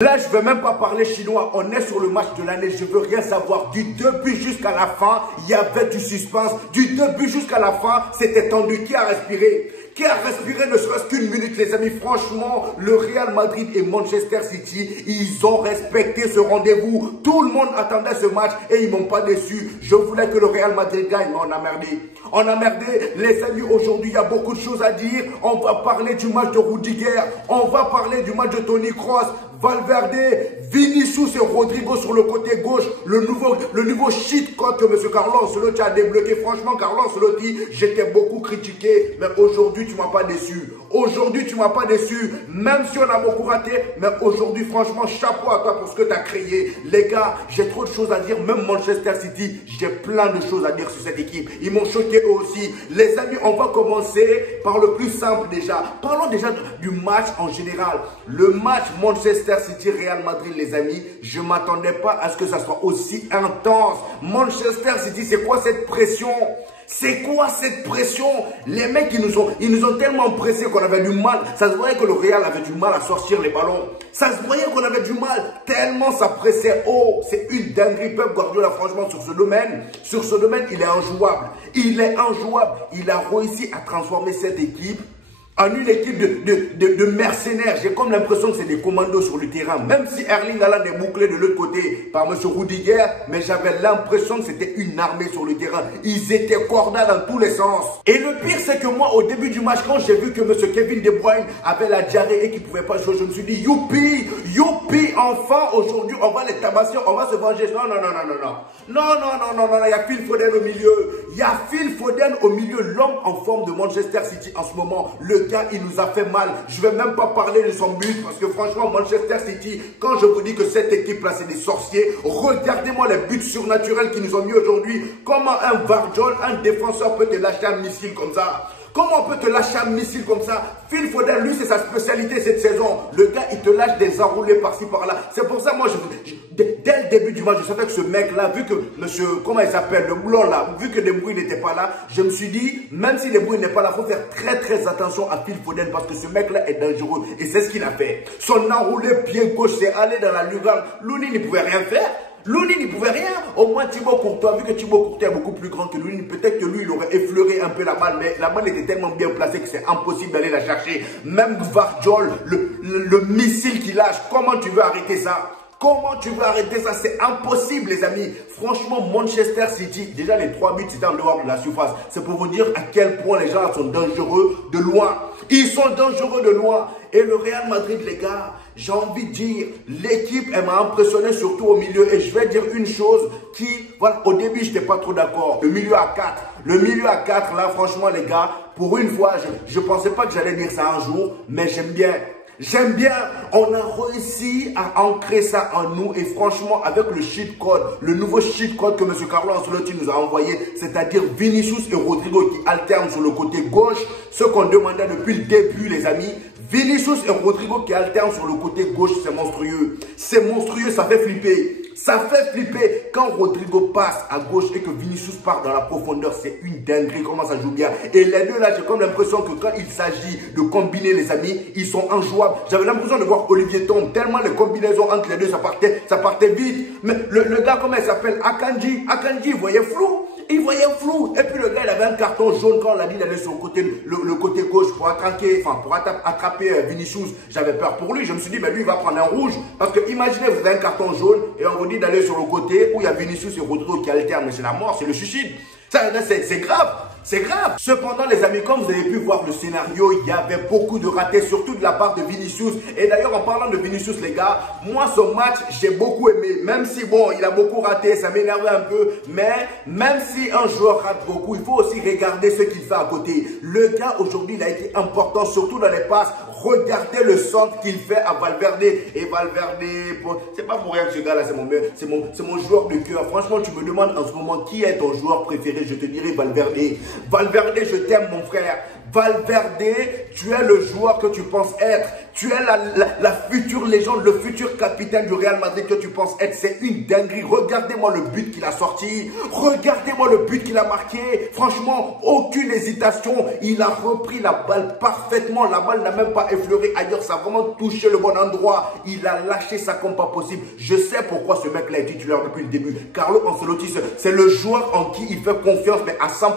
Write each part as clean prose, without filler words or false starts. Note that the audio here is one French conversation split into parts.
Là, je ne veux même pas parler chinois. On est sur le match de l'année. Je ne veux rien savoir. Du début jusqu'à la fin, il y avait du suspense. Du début jusqu'à la fin, c'était tendu. Qui a respiré? Qui a respiré ne serait-ce qu'une minute, les amis? Franchement, le Real Madrid et Manchester City, ils ont respecté ce rendez-vous. Tout le monde attendait ce match et ils ne m'ont pas déçu. Je voulais que le Real Madrid gagne, mais on a merdé. On a merdé. Les amis, aujourd'hui, il y a beaucoup de choses à dire. On va parler du match de Rudiger. On va parler du match de Toni Kroos. Valverde, Vinicius et Rodrigo sur le côté gauche, le nouveau shit code que M. Carlo Ancelotti a débloqué. Franchement, Carlo Ancelotti, j'étais beaucoup critiqué, mais aujourd'hui, tu ne m'as pas déçu. Aujourd'hui, tu ne m'as pas déçu, même si on a beaucoup raté, mais aujourd'hui, franchement, chapeau à toi pour ce que tu as créé. Les gars, j'ai trop de choses à dire, même Manchester City, j'ai plein de choses à dire sur cette équipe. Ils m'ont choqué eux aussi. Les amis, on va commencer par le plus simple déjà. Parlons déjà du match en général. Le match Manchester City, Real Madrid, les amis, je ne m'attendais pas à ce que ça soit aussi intense. Manchester City, c'est quoi cette pression? C'est quoi cette pression? Les mecs, ils nous ont tellement pressés qu'on avait du mal. Ça se voyait que le Real avait du mal à sortir les ballons. Ça se voyait qu'on avait du mal, tellement ça pressait. Oh, c'est une dinguerie. Pep Guardiola, franchement, sur ce domaine, il est injouable. Il est injouable. Il a réussi à transformer cette équipe en une équipe de mercenaires. J'ai comme l'impression que c'est des commandos sur le terrain. Même si Erling Haaland est bouclé de l'autre côté par M. Rudiger, mais j'avais l'impression que c'était une armée sur le terrain. Ils étaient cordats dans tous les sens. Et le pire, c'est que moi, au début du match, quand j'ai vu que M. Kevin De Bruyne avait la diarrhée et qu'il ne pouvait pas jouer, je me suis dit, youpi, youpi, enfin, aujourd'hui, on va les tabasser, on va se venger. Non, il y a Phil Foden au milieu. Il y a Phil Foden au milieu, l'homme en forme de Manchester City en ce moment. Le gars, il nous a fait mal. Je ne vais même pas parler de son but parce que franchement, Manchester City, quand je vous dis que cette équipe-là, c'est des sorciers, regardez-moi les buts surnaturels qu'ils nous ont mis aujourd'hui. Comment un Varjol, un défenseur peut te lâcher un missile comme ça? Comment on peut te lâcher un missile comme ça? Phil Foden, lui, c'est sa spécialité cette saison. Le gars, il te lâche des enroulés par-ci, par-là. C'est pour ça, moi, dès le début du match, je savais que ce mec-là, vu que monsieur, comment il s'appelle, le blond là, vu que De Bruyne n'était pas là, je me suis dit, même si De Bruyne n'est pas là, il faut faire très très attention à Phil Foden parce que ce mec-là est dangereux. Et c'est ce qu'il a fait. Son enroulé pied gauche, c'est aller dans la lucarne. Louni ne pouvait rien faire. Louni n'y pouvait rien. Au moins Thibaut Courtois, vu que Thibaut Courtois est beaucoup plus grand que Louni, peut-être que lui, il aurait effleuré un peu la balle, mais la balle était tellement bien placée que c'est impossible d'aller la chercher. Même Varjol, le missile qu'il lâche, comment tu veux arrêter ça? Comment tu veux arrêter ça? C'est impossible, les amis. Franchement, Manchester City, déjà les 3 buts, c'était en dehors de la surface. C'est pour vous dire à quel point les gens sont dangereux de loin. Ils sont dangereux de loin. Et le Real Madrid, les gars, j'ai envie de dire, l'équipe, elle m'a impressionné surtout au milieu. Et je vais dire une chose qui, voilà, au début, je n'étais pas trop d'accord. Le milieu à 4. Le milieu à 4, là, franchement, les gars, pour une fois, je ne pensais pas que j'allais dire ça un jour, mais j'aime bien. J'aime bien, on a réussi à ancrer ça en nous et franchement avec le cheat code, le nouveau cheat code que M. Carlo Ancelotti nous a envoyé, c'est-à-dire Vinicius et Rodrigo qui alternent sur le côté gauche, ce qu'on demandait depuis le début les amis. Vinicius et Rodrigo qui alternent sur le côté gauche, c'est monstrueux. C'est monstrueux, ça fait flipper. Ça fait flipper quand Rodrigo passe à gauche et que Vinicius part dans la profondeur. C'est une dinguerie, comment ça joue bien. Et les deux là, j'ai comme l'impression que quand il s'agit de combiner les amis, ils sont injouables. J'avais l'impression de voir Olivier Tom, tellement les combinaisons entre les deux, ça partait vite. Mais le gars, comment il s'appelle? Akanji, il voyait flou. Il voyait flou. Et puis le gars, il avait un carton jaune quand on l'a dit d'aller sur le côté gauche pour attraper Vinicius. J'avais peur pour lui. Je me suis dit, mais lui, il va prendre un rouge. Parce que imaginez, vous avez un carton jaune et on vous dit d'aller sur le côté où il y a Vinicius et Rodrigo qui alternent. Mais c'est la mort, c'est le suicide. C'est grave. C'est grave. Cependant, les amis, comme vous avez pu voir le scénario, il y avait beaucoup de ratés, surtout de la part de Vinicius. Et d'ailleurs, en parlant de Vinicius, les gars, moi, ce match, j'ai beaucoup aimé. Même si, bon, il a beaucoup raté, ça m'énervait un peu. Mais même si un joueur rate beaucoup, il faut aussi regarder ce qu'il fait à côté. Le gars, aujourd'hui, il a été important, surtout dans les passes. Regardez le centre qu'il fait à Valverde. Et Valverde, c'est pas pour rien que ce gars-là, c'est mon joueur de cœur. Franchement, tu me demandes en ce moment qui est ton joueur préféré, je te dirais Valverde. Valverde, je t'aime mon frère. Valverde, tu es le joueur que tu penses être. Tu es la future légende, le futur capitaine du Real Madrid que tu penses être. C'est une dinguerie. Regardez-moi le but qu'il a sorti. Regardez-moi le but qu'il a marqué. Franchement, aucune hésitation. Il a repris la balle parfaitement. La balle n'a même pas effleuré ailleurs. Ça a vraiment touché le bon endroit. Il a lâché ça comme pas possible. Je sais pourquoi ce mec-là est titulaire depuis le début. Carlo Ancelotti, c'est le joueur en qui il fait confiance, mais à 100%.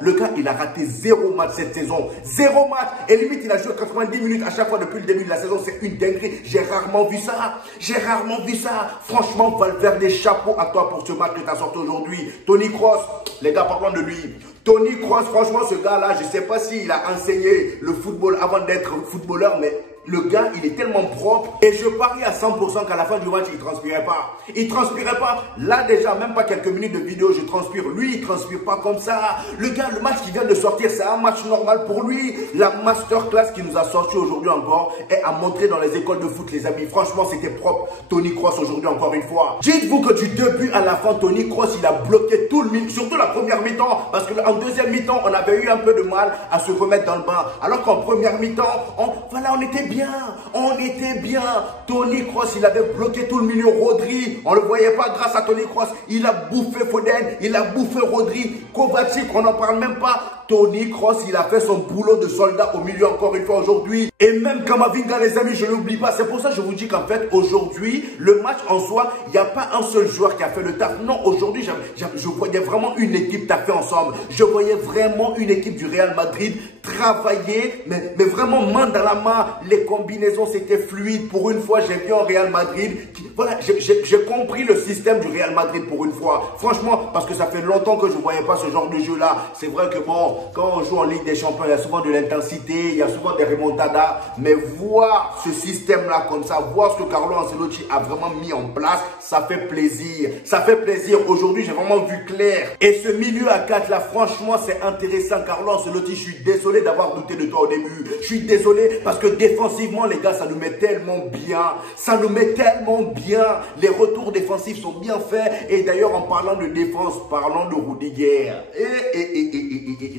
Le gars, il a raté 0 match cette saison. 0 match. Et limite, il a joué 90 minutes à chaque fois depuis le début de la saison. C'est une dinguerie. J'ai rarement vu ça. J'ai rarement vu ça. Franchement, Valverde, chapeau à toi pour ce match que tu as sorti aujourd'hui. Toni Kroos, les gars, parlons de lui. Toni Kroos, franchement, ce gars-là, je ne sais pas s'il a enseigné le football avant d'être footballeur, mais le gars, il est tellement propre. Et je parie à 100% qu'à la fin du match, il ne transpirait pas. Il ne transpirait pas. Là, déjà, même pas quelques minutes de vidéo, je transpire. Lui, il ne transpire pas comme ça. Le gars, le match qui vient de sortir, c'est un match normal pour lui. La masterclass qui nous a sorti aujourd'hui encore est à montrer dans les écoles de foot, les amis. Franchement, c'était propre. Toni Kroos aujourd'hui, encore une fois. Dites-vous que du début à la fin, Toni Kroos, il a bloqué tout le mi-temps, surtout la première mi-temps. Parce qu'en deuxième mi-temps, on avait eu un peu de mal à se remettre dans le bain. Alors qu'en première mi-temps, on était bien. On était bien. Toni Kroos, il avait bloqué tout le milieu. Rodri, on ne le voyait pas grâce à Toni Kroos. Il a bouffé Foden, il a bouffé Rodri. Kovacic, on n'en parle même pas. Toni Kroos, il a fait son boulot de soldat au milieu encore une fois aujourd'hui. Et même Kamavinga, les amis, je ne l'oublie pas. C'est pour ça que je vous dis qu'en fait, aujourd'hui, le match en soi, il n'y a pas un seul joueur qui a fait le taf. Non, aujourd'hui, je voyais vraiment une équipe taper ensemble. Je voyais vraiment une équipe du Real Madrid travailler, mais vraiment main dans la main. Les combinaisons, c'était fluide. Pour une fois, j'ai vu un Real Madrid. Voilà, j'ai compris le système du Real Madrid pour une fois. Franchement, parce que ça fait longtemps que je ne voyais pas ce genre de jeu-là. C'est vrai que bon, quand on joue en Ligue des Champions, il y a souvent de l'intensité, il y a souvent des remontadas. Mais voir ce système-là comme ça, voir ce que Carlo Ancelotti a vraiment mis en place, ça fait plaisir. Ça fait plaisir. Aujourd'hui, j'ai vraiment vu clair. Et ce milieu à 4 là, franchement, c'est intéressant. Carlo Ancelotti, je suis désolé d'avoir douté de toi au début. Je suis désolé parce que défensivement, les gars, ça nous met tellement bien. Ça nous met tellement bien. Les retours défensifs sont bien faits. Et d'ailleurs, en parlant de défense, parlons de Rudiger.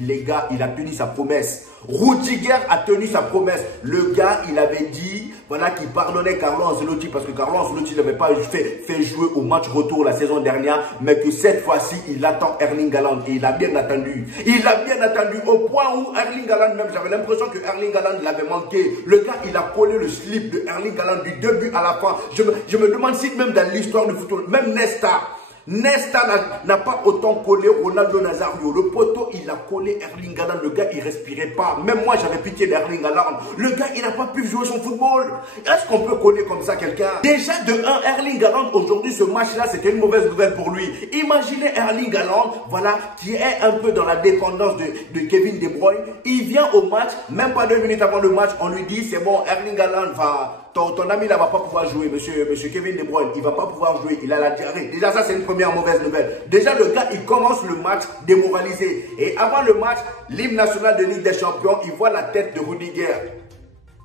Les gars, il a tenu sa promesse. Rudiger a tenu sa promesse. Le gars, il avait dit, voilà, qu'il pardonnait Carlo Ancelotti parce que Carlo Ancelotti n'avait pas fait jouer au match retour la saison dernière, mais que cette fois-ci, il attend Erling Haaland et il a bien attendu. Il a bien attendu au point où Erling Haaland, même j'avais l'impression que Erling Haaland l'avait manqué. Le gars, il a collé le slip de Erling Haaland du début à la fin. Je me demande si même dans l'histoire du football, même Nesta n'a pas autant collé Ronaldo Nazario. Le poteau, il a collé Erling Haaland. Le gars, il respirait pas. Même moi, j'avais pitié d'Erling Haaland. Le gars, il n'a pas pu jouer son football. Est-ce qu'on peut coller comme ça quelqu'un? Déjà, de 1, Erling Haaland, aujourd'hui, ce match-là, c'était une mauvaise nouvelle pour lui. Imaginez Erling Haaland, voilà, qui est un peu dans la dépendance de Kevin De Bruyne. Il vient au match, même pas 2 minutes avant le match, on lui dit, c'est bon, Erling Haaland va... Ton ami là va pas pouvoir jouer, monsieur Kevin De Bruyne, il va pas pouvoir jouer, il a la diarrhée. Déjà ça c'est une première mauvaise nouvelle. Déjà le gars il commence le match démoralisé. Et avant le match, l'hymne national de Ligue des Champions, il voit la tête de Rudiger.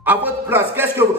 À votre place, qu'est-ce que vous...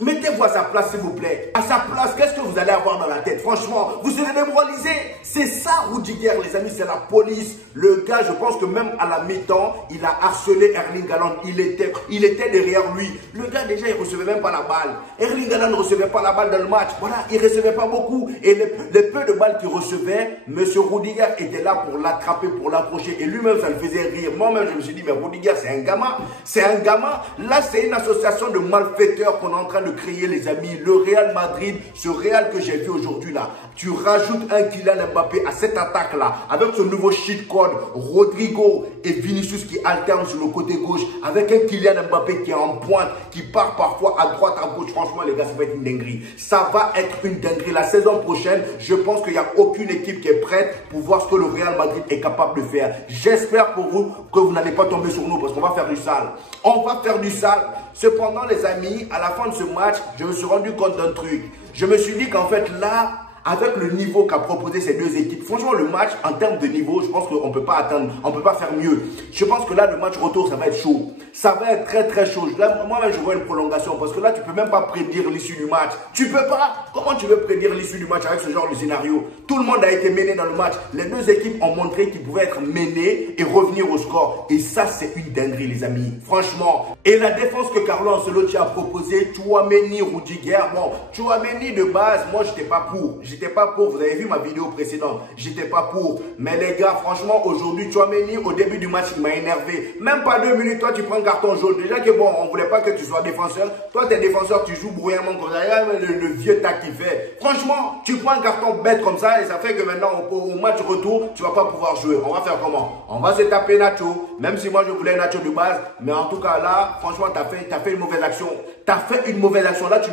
Mettez-vous à sa place, s'il vous plaît. À sa place, qu'est-ce que vous allez avoir dans la tête? Franchement, vous serez démoralisé. C'est ça, Rudiger, les amis, c'est la police. Le gars, je pense que même à la mi-temps, il a harcelé Erling Haaland. Il était derrière lui. Le gars, déjà, il ne recevait même pas la balle. Erling Haaland ne recevait pas la balle dans le match. Voilà, il ne recevait pas beaucoup. Et les peu de balles qu'il recevait, M. Rudiger était là pour l'attraper, pour l'approcher. Et lui-même, ça le faisait rire. Moi-même, je me suis dit, mais Rudiger, c'est un gamin. C'est un gamin. Là, c'est une association de malfaiteurs qu'on est en train de créer, les amis. Le Real Madrid, ce Real que j'ai vu aujourd'hui là, tu rajoutes un Kylian Mbappé à cette attaque là, avec ce nouveau cheat code, Rodrigo et Vinicius qui alternent sur le côté gauche, avec un Kylian Mbappé qui est en pointe, qui part parfois à droite, à gauche. Franchement les gars, ça va être une dinguerie. Ça va être une dinguerie. La saison prochaine, je pense qu'il n'y a aucune équipe qui est prête pour voir ce que le Real Madrid est capable de faire. J'espère pour vous que vous n'allez pas tomber sur nous parce qu'on va faire du sale. On va faire du sale. Cependant les amis, à la fin de ce match, je me suis rendu compte d'un truc. Je me suis dit qu'en fait là, avec le niveau qu'a proposé ces deux équipes, franchement, le match, en termes de niveau, je pense qu'on ne peut pas atteindre, on ne peut pas faire mieux. Je pense que là, le match retour, ça va être chaud. Ça va être très, très chaud. Là, moi-même, je vois une prolongation parce que là, tu ne peux même pas prédire l'issue du match. Tu ne peux pas. Comment tu veux prédire l'issue du match avec ce genre de scénario? Tout le monde a été mené dans le match. Les deux équipes ont montré qu'ils pouvaient être menés et revenir au score. Et ça, c'est une dinguerie, les amis. Franchement. Et la défense que Carlo Ancelotti a proposée, Tchouaméni, Rudiger, bon, Tchouaméni de base, moi, j'étais pas pour. J'étais pas pour. Vous avez vu ma vidéo précédente. J'étais pas pour. Mais les gars, franchement, aujourd'hui, Tchouaméni, au début du match, il m'a énervé. Même pas 2 minutes, toi, tu prends un carton jaune. Déjà que bon, on voulait pas que tu sois défenseur. Toi, t'es défenseur, tu joues bruyamment comme ça. Le vieux tac qui fait. Franchement, tu prends un carton bête comme ça et ça fait que maintenant, au match retour, tu vas pas pouvoir jouer. On va faire comment? On va se taper Nacho. Même si moi, je voulais Nacho de base. Mais en tout cas, là, franchement, t'as fait une mauvaise action. T'as fait une mauvaise action. Là, tu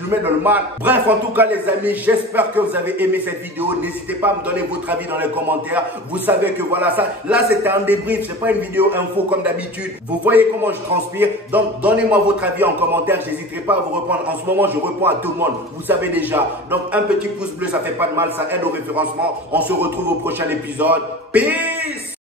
le mets dans le mal. Bref, en tout cas, les amis, j'espère que vous avez aimé cette vidéo. N'hésitez pas à me donner votre avis dans les commentaires. Vous savez que voilà, ça, là, c'était un débrief. C'est pas une vidéo info comme d'habitude. Vous voyez comment je transpire. Donc, donnez-moi votre avis en commentaire. J'hésiterai pas à vous répondre. En ce moment, je réponds à tout le monde. Vous savez déjà. Donc, un petit pouce bleu, ça fait pas de mal. Ça aide au référencement. On se retrouve au prochain épisode. Peace!